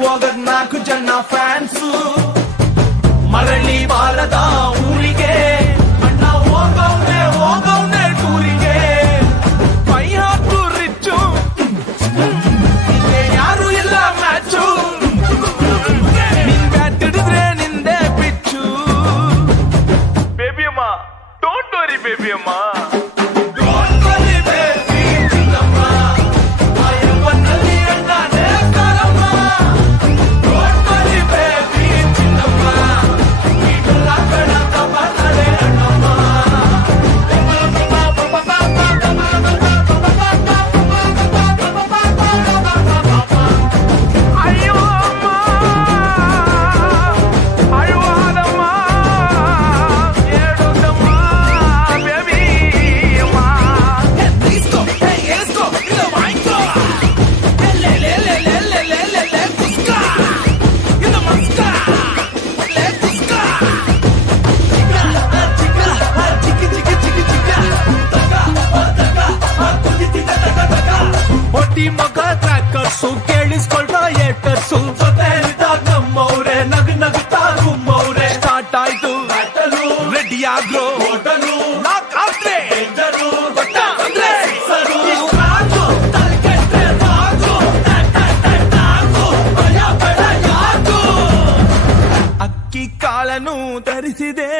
ಹೋಗದ್ 4 ಜನ ಫ್ಯಾನ್ಸು ಮರಳಿ ಬಾರದ ಊರಿಗೆ ಅಣ್ಣ ಹೋಗವ್ನೆ ಟೂರಿಗೆ ಕೈ ಹಾಕು ರಿಚ್ಚು ಯಾರು ಇಲ್ಲ ಮ್ಯಾಚು ನಿನ್ ಬ್ಯಾಟ್ ಹಿಡಿದ್ರೆ ನಿಂದೆ ಪಿಚ್ಚು ಬೇಬಿ ಅಮ್ಮ ಡೋಂಟ್ ವರಿ ಬೇಬಿ ಅಮ್ಮ ಮಗ ಟ್ರ್ಯಾಕರ್ಸು ಕೇಳಿಸ್ಕೊಳ್ರ ಏಟರ್ಸು ನಮ್ಮವ್ರೆ ನಗ್ತಾ ಗುಮ್ಮವ್ರೆ ಸ್ಟಾರ್ಟ್ ಆಯ್ತು ರೆಡಿ ಆಗ್ರೋ ಅಕ್ಕಿ ಕಾಳನು ತರಿಸಿದೆ